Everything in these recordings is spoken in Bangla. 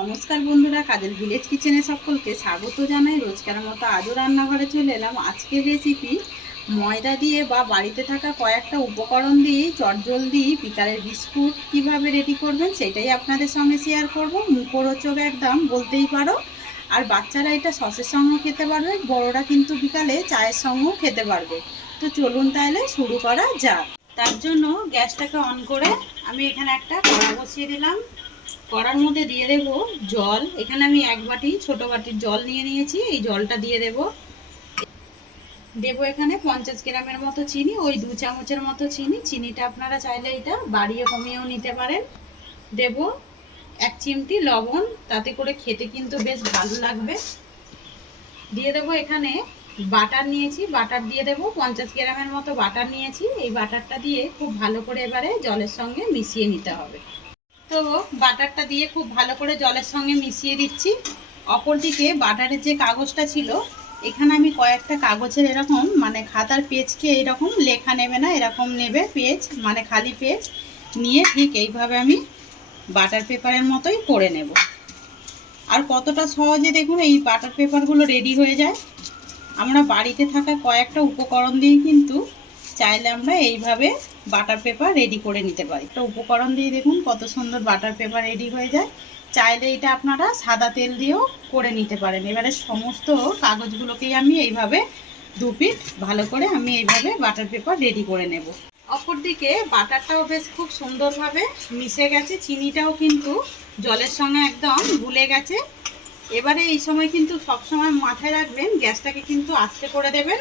নমস্কার বন্ধুরা, কাজল ভিলেজ কিচেনে সকলকে স্বাগত জানাই। রোজকার মতো আজও রান্নাঘরে চলে এলাম। আজকের রেসিপি ময়দা দিয়ে বা বাড়িতে থাকা কয়েকটা উপকরণ দিয়ে চটজলদি পিঠার বিস্কুট কিভাবে রেডি করবেন সেটাই আপনাদের সঙ্গে শেয়ার করব। মুখরোচক একদম বলতেই পারো। আর বাচ্চারা এটা সসের সঙ্গেও খেতে পারবে, বড়রা কিন্তু বিকালে চায়ের সঙ্গেও খেতে পারবে। তো চলুন তাহলে শুরু করা যাক। তার জন্য গ্যাসটাকে অন করে আমি এখানে একটা কড়া বসিয়ে দিলাম। কড়ার মধ্যে দিয়ে দেব জল। এখানে আমি এক বাটি ছোট বাটির জল নিয়ে নিয়েছি। এই জলটা দিয়ে দেব এখানে 50 গ্রামের মতো চিনি, ওই 2 চামচের মতো চিনি। চিনিটা আপনারা চাইলে এটা বাড়িয়ে কমিয়েও নিতে পারেন। দেব 1 চিমটি লবণ, তাতে করে খেতে কিন্তু বেশ ভালো লাগবে। দিয়ে দেব এখানে বাটার নিয়েছি, বাটার দিয়ে দেব 50 গ্রামের মতো বাটার নিয়েছি। এই বাটারটা দিয়ে খুব ভালো করে এবারে জলের সঙ্গে মিশিয়ে নিতে হবে। তো বাটারটা দিয়ে খুব ভালো করে জলের সঙ্গে মিশিয়ে দিচ্ছি। অপরদিকে বাটারের যে কাগজটা ছিল, এখানে আমি কয়েকটা কাগজের এরকম মানে খাতার পেজকে এরকম লেখা নেবে না, এরকম নেবে পেজ, মানে খালি পেজ নিয়ে ঠিক এইভাবে আমি বাটার পেপারের মতোই করে নেব। আর কতটা সহজে দেখুন এই বাটার পেপারগুলো রেডি হয়ে যায়। আমরা বাড়িতে থাকা কয়েকটা উপকরণ দিয়ে কিন্তু চাইলে আমরা এইভাবে বাটার পেপার রেডি করে নিতে পারি। একটা উপকরণ দিয়ে দেখুন কত সুন্দর বাটার পেপার রেডি হয়ে যায়। চাইলে এটা আপনারা সাদা তেল দিয়েও করে নিতে পারেন। এবারে সমস্ত কাগজগুলোকেই আমি এইভাবে দু পিঠ ভালো করে আমি এইভাবে বাটার পেপার রেডি করে নেব। অপরদিকে বাটারটাও বেশ খুব সুন্দরভাবে মিশে গেছে, চিনিটাও কিন্তু জলের সঙ্গে একদম গুলে গেছে। এবারে এই সময় কিন্তু সবসময় মাথায় রাখবেন গ্যাসটাকে কিন্তু আস্তে করে দেবেন।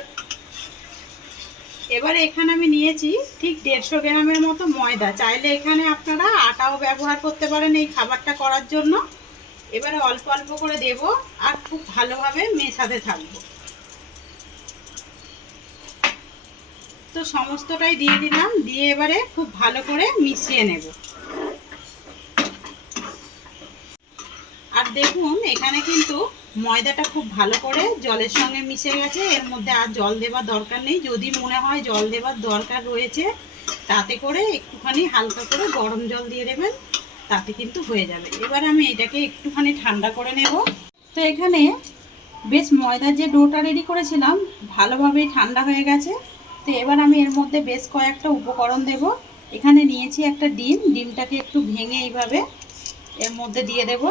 এবারে এখানে আমি নিয়েছি ঠিক 150 গ্রামের মতো ময়দা। চাইলে এখানে আপনারা আটাও ব্যবহার করতে পারেন এই খাবারটা করার জন্য। এবারে অল্প অল্প করে দেব আর খুব ভালোভাবে মেশাতে থাকবো। তো সমস্তটাই দিয়ে দিলাম, দিয়ে এবারে খুব ভালো করে মিশিয়ে নেব। আর দেখুন এখানে কিন্তু ময়দাটা খুব ভালো করে জলের সঙ্গে মিশে গেছে। এর মধ্যে আর জল দেওয়ার দরকার নেই। যদি মনে হয় জল দেওয়ার দরকার রয়েছে, তাতে করে একটুখানি হালকা করে গরম জল দিয়ে দেবেন, তাতে কিন্তু হয়ে যাবে। এবার আমি এটাকে একটুখানি ঠান্ডা করে নেব। তো এখানে বেশ ময়দার যে ডোটা রেডি করেছিলাম ভালোভাবেই ঠান্ডা হয়ে গেছে। তো এবার আমি এর মধ্যে বেশ কয়েকটা উপকরণ দেব। এখানে নিয়েছি একটা ডিম, ডিমটাকে একটু ভেঙে এইভাবে এর মধ্যে দিয়ে দেব।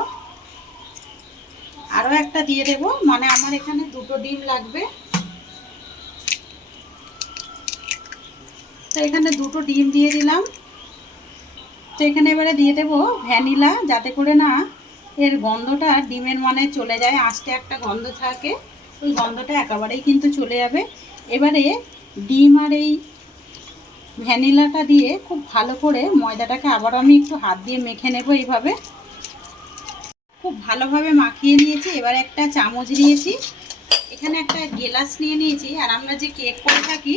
আরও একটা দিয়ে দেব, মানে আমার এখানে 2টো ডিম লাগবে। তো এখানে 2টো ডিম দিয়ে দিলাম। তো এখানে এবারে দিয়ে দেব ভ্যানিলা, যাতে করে না এর গন্ধটা ডিমের মানে চলে যায়। আস্তে একটা গন্ধ থাকে, ওই গন্ধটা একেবারেই কিন্তু চলে যাবে। এবারে ডিম আর এই ভ্যানিলাটা দিয়ে খুব ভালো করে ময়দাটাকে আবার আমি একটু হাত দিয়ে মেখে নেব। এইভাবে খুব ভালোভাবে মাখিয়ে নিয়েছি। এবার একটা চামচ নিয়েছি, এখানে একটা গ্লাস নিয়ে নিয়েছি, আর আমরা যে কেক করে থাকি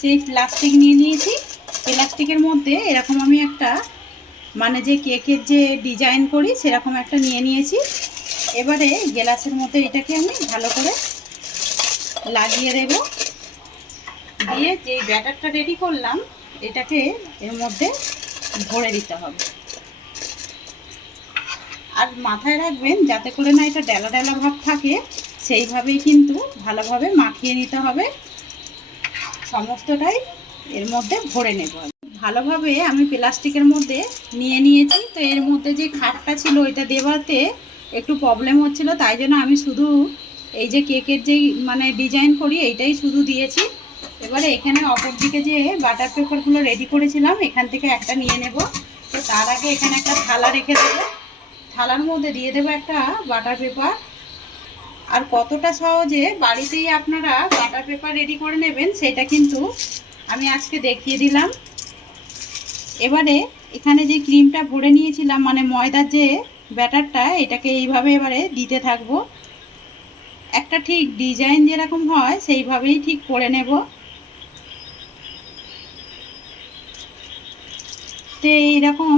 সেই প্লাস্টিক নিয়ে নিয়েছি। প্লাস্টিকের মধ্যে এরকম আমি একটা মানে যে কেকের যে ডিজাইন করি সেরকম একটা নিয়ে নিয়েছি। এবারে গ্লাসের মধ্যে এটাকে আমি ভালো করে লাগিয়ে দেব। দিয়ে যে ব্যাটারটা রেডি করলাম এটাকে এর মধ্যে ভরে দিতে হবে। আর মাথায় রাখবেন যাতে করে না এটা ডেলা ডেলা ভাব থাকে, সেইভাবেই কিন্তু ভালোভাবে মাখিয়ে নিতে হবে। সমস্তটাই এর মধ্যে ভরে নেব। ভালোভাবে আমি প্লাস্টিকের মধ্যে নিয়ে নিয়েছি। তো এর মধ্যে যে খাটটা ছিল ওইটা দেওয়াতে একটু প্রবলেম হচ্ছিল, তাই জন্য আমি শুধু এই যে কেকের যেই মানে ডিজাইন করি এইটাই শুধু দিয়েছি। এবারে এখানে অপর দিকে যে বাটার পেপারগুলো রেডি করেছিলাম এখান থেকে একটা নিয়ে নেব। তো তার আগে এখানে একটা থালা রেখে দেবো, থালার মধ্যে দিয়ে দেবো একটা বাটার পেপার। আর কতটা সহজে বাড়িতেই আপনারা বাটার পেপার রেডি করে নেবেন সেটা কিন্তু আমি আজকে দেখিয়ে দিলাম। এবারে এখানে যে ক্রিমটা ভরে নিয়েছিলাম মানে ময়দার যে ব্যাটারটা, এটাকে এইভাবে এবারে দিতে থাকবো। একটা ঠিক ডিজাইন যেরকম হয় সেইভাবেই ঠিক করে নেব। তো এইরকম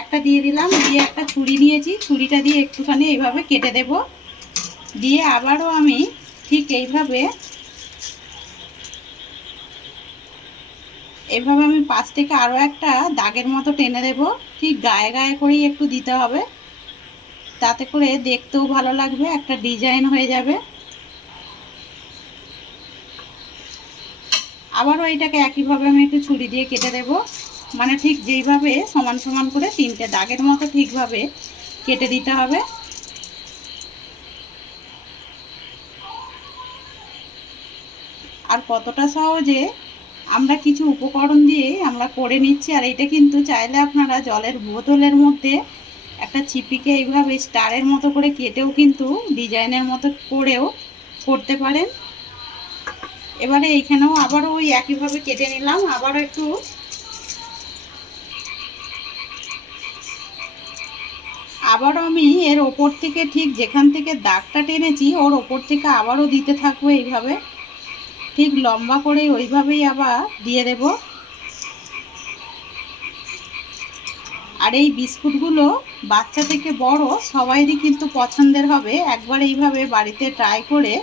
একটা দিয়ে দিলাম, দিয়ে একটা ছুরি নিয়েছি, ছুরিটা দিয়ে একটুখানি এইভাবে কেটে দেব। দিয়ে আবারও আমি ঠিক এইভাবে আমি পাশ থেকে আরও একটা দাগের মতো টেনে দেব। ঠিক গায়ে গায়ে করেই একটু দিতে হবে। তাতে করে দেখতেও ভালো লাগবে, একটা ডিজাইন হয়ে যাবে। আবারও এটাকে একইভাবে আমি একটু ছুরি দিয়ে কেটে দেব, মানে ঠিক যেইভাবে সমান সমান করে 3টে দাগের মতো ঠিকভাবে কেটে দিতে হবে। আর কতটা সহজে আমরা কিছু উপকরণ দিয়ে আমরা করে নিচ্ছি। আর এটা কিন্তু চাইলে আপনারা জলের বোতলের মধ্যে একটা ছিপিকে এইভাবে স্টারের মতো করে কেটেও কিন্তু ডিজাইনের মতো করেও করতে পারেন। এবারে এইখানেও আবারও ওই একইভাবে কেটে নিলাম। আবারও আমি এর ওপর থেকে ঠিক যেখান থেকে দাগটা টেনেছি ওর ওপর থেকে আবারও দিতে থাকবো এইভাবে, ঠিক লম্বা করে ওইভাবেই আবার দিয়ে দেব। আর এই বিস্কুটগুলো বাচ্চা থেকে বড় সবাইরই কিন্তু পছন্দের হবে। একবার এইভাবে বাড়িতে ট্রাই করে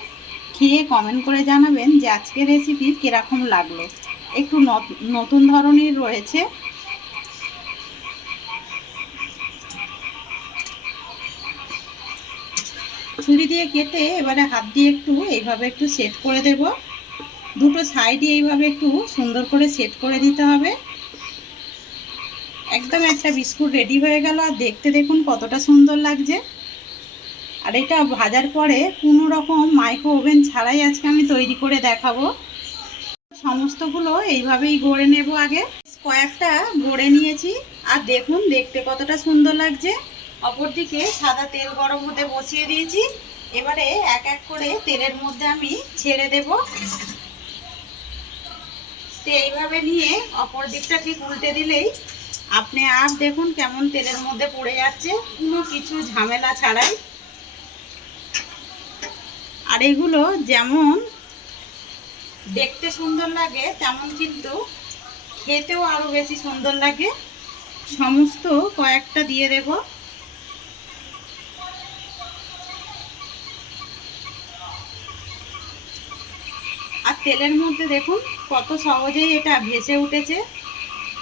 খেয়ে কমেন্ট করে জানাবেন যে আজকের রেসিপি কীরকম লাগলো। একটু নতুন ধরনের রয়েছে। ছুরি দিয়ে কেটে এবারে হাত দিয়ে একটু এইভাবে একটু সেট করে দেব। দুটো সাইডই এইভাবে একটু সুন্দর করে সেট করে দিতে হবে। একদম একটা বিস্কুট রেডি হয়ে গেল। আর দেখতে দেখুন কতটা সুন্দর লাগছে। আর এটা ভাজার পরে কোনো রকম মাইক্রো ওভেন ছাড়াই আজকে আমি তৈরি করে দেখাবো। সমস্তগুলো এইভাবেই গড়ে নেব। আগে কয়েকটা গড়ে নিয়েছি আর দেখুন দেখতে কতটা সুন্দর লাগছে। অপরদিকে সাদা তেল গরম হতে বসিয়ে দিয়েছি। এবারে এক এক করে তেলের মধ্যে আমি ছেড়ে দেব। তো এইভাবে নিয়ে অপর দিকটা ঠিক উল্টে দিলেই আপনি আর দেখুন কেমন তেলের মধ্যে পড়ে যাচ্ছে, কোনো কিছু ঝামেলা ছাড়াই। আর এগুলো যেমন দেখতে সুন্দর লাগে তেমন কিন্তু খেতেও আরো বেশি সুন্দর লাগে। সমস্ত কয়েকটা দিয়ে দেব। আর তেলের মধ্যে দেখুন কত সহজেই এটা ভেসে উঠেছে।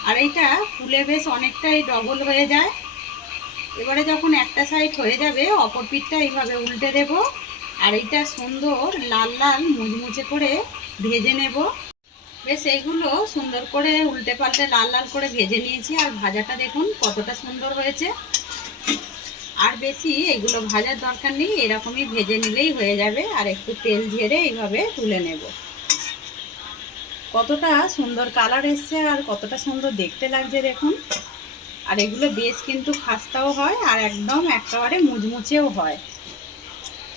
আর এইটা ফুলে বেশ অনেকটাই ডবল হয়ে যায়। এবারে যখন একটা সাইড হয়ে যাবে অপর পিঠটা এইভাবে উল্টে দেব। আর এইটা সুন্দর লাল লাল মুচমুচে করে ভেজে নেব। বেশ এইগুলো সুন্দর করে উল্টে পাল্টে লাল লাল করে ভেজে নিয়েছি। আর ভাজাটা দেখুন কতটা সুন্দর হয়েছে। আর বেশি এগুলো ভাজার দরকার নেই, এরকমই ভেজে নিলেই হয়ে যাবে। আর একটু তেল ঝেড়ে এইভাবে তুলে নেব। কতটা সুন্দর কালার এসছে আর কতটা সুন্দর দেখতে লাগছে দেখুন। আর এগুলো বেশ কিন্তু খাস্তাও হয় আর একদম একেবারে মুচমুচেও হয়।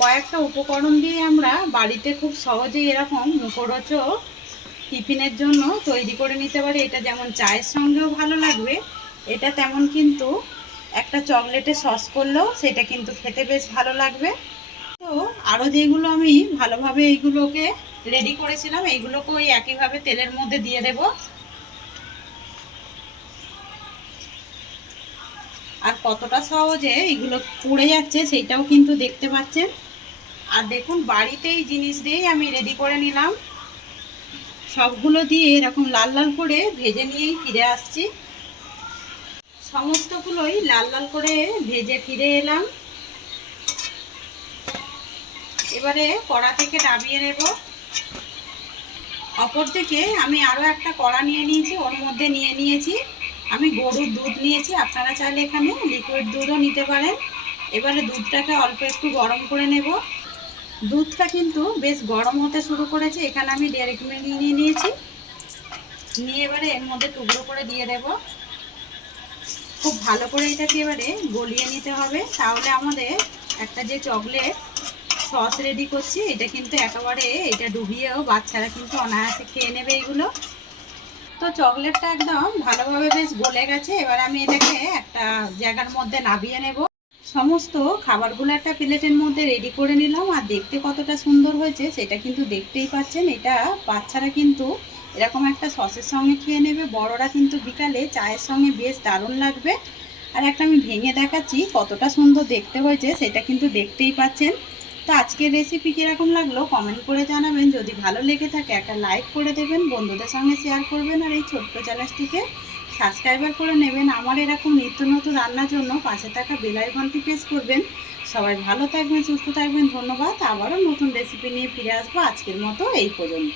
কয়েকটা উপকরণ দিয়ে আমরা বাড়িতে খুব সহজেই এরকম মুখরোচক টিফিনের জন্য তৈরি করে নিতে পারি। এটা যেমন চায়ের সঙ্গেও ভালো লাগবে, এটা তেমন কিন্তু একটা চকলেটের সস করলেও সেটা কিন্তু খেতে বেশ ভালো লাগবে। তো আরও যেগুলো আমি ভালোভাবে এইগুলোকে রেডি করেছিলাম এইগুলোকে ওই একইভাবে তেলের মধ্যে দিয়ে দেব। আর কতটা সহজে এগুলো পুড়ে যাচ্ছে সেইটাও কিন্তু দেখতে পাচ্ছেন। আর দেখুন বাড়িতেই জিনিস দিয়েই আমি রেডি করে নিলাম। সবগুলো দিয়ে এরকম লাল লাল করে ভেজে নিয়েই ফিরে আসছি। সমস্তগুলোই লাল লাল করে ভেজে ফিরে এলাম। এবারে কড়া থেকে নামিয়ে নেব। অপর থেকে আমি আরও একটা কড়া নিয়ে নিয়েছি, ওর মধ্যে নিয়ে নিয়েছি আমি গরুর দুধ নিয়েছি। আপনারা চাইলে এখানে লিকুইড দুধও নিতে পারেন। এবারে দুধটাকে অল্প একটু গরম করে নেব। দুধটা কিন্তু বেশ গরম হতে শুরু করেছে। এখানে আমি 1.5 মিনিট নিয়ে নিয়েছি। নিয়ে এবারে এর মধ্যে টুকরো করে দিয়ে দেব। খুব ভালো করে এটাকে এবারে গলিয়ে নিতে হবে, তাহলে আমাদের একটা যে চকলেট সস রেডি করছি এটা কিন্তু একেবারে এটা ডুবিয়েও বাচ্চারা কিন্তু অনায়াসে খেয়ে নেবে এগুলো। তো চকলেটটা একদম ভালোভাবে বেশ গলে গেছে। এবার আমি এটাকে একটা জায়গার মধ্যে নামিয়ে নেব। সমস্ত খাবারগুলো একটা প্লেটের মধ্যে রেডি করে নিলাম। আর দেখতে কতটা সুন্দর হয়েছে সেটা কিন্তু দেখতেই পাচ্ছেন। এটা বাচ্চারা কিন্তু এরকম একটা সসের সঙ্গে খেয়ে নেবে, বড়রা কিন্তু বিকালে চায়ের সঙ্গে বেশ দারুণ লাগবে। আর একটা আমি ভেঙে দেখাচ্ছি কতটা সুন্দর দেখতে হয়েছে সেটা কিন্তু দেখতেই পাচ্ছেন। তো আজকের রেসিপি কীরকম লাগলো কমেন্ট করে জানাবেন। যদি ভালো লেগে থাকে একটা লাইক করে দেবেন, বন্ধুদের সঙ্গে শেয়ার করবেন আর এই ছোট্ট চ্যানেলটিকে সাবস্ক্রাইবার করে নেবেন। আমার এরকম নিত্য নতুন রান্নার জন্য পাশে থাকা বেল আইকনটি প্রেস করবেন। সবাই ভালো থাকবেন, সুস্থ থাকবেন। ধন্যবাদ। আবারও নতুন রেসিপি নিয়ে ফিরে আসবো। আজকের মতো এই পর্যন্ত।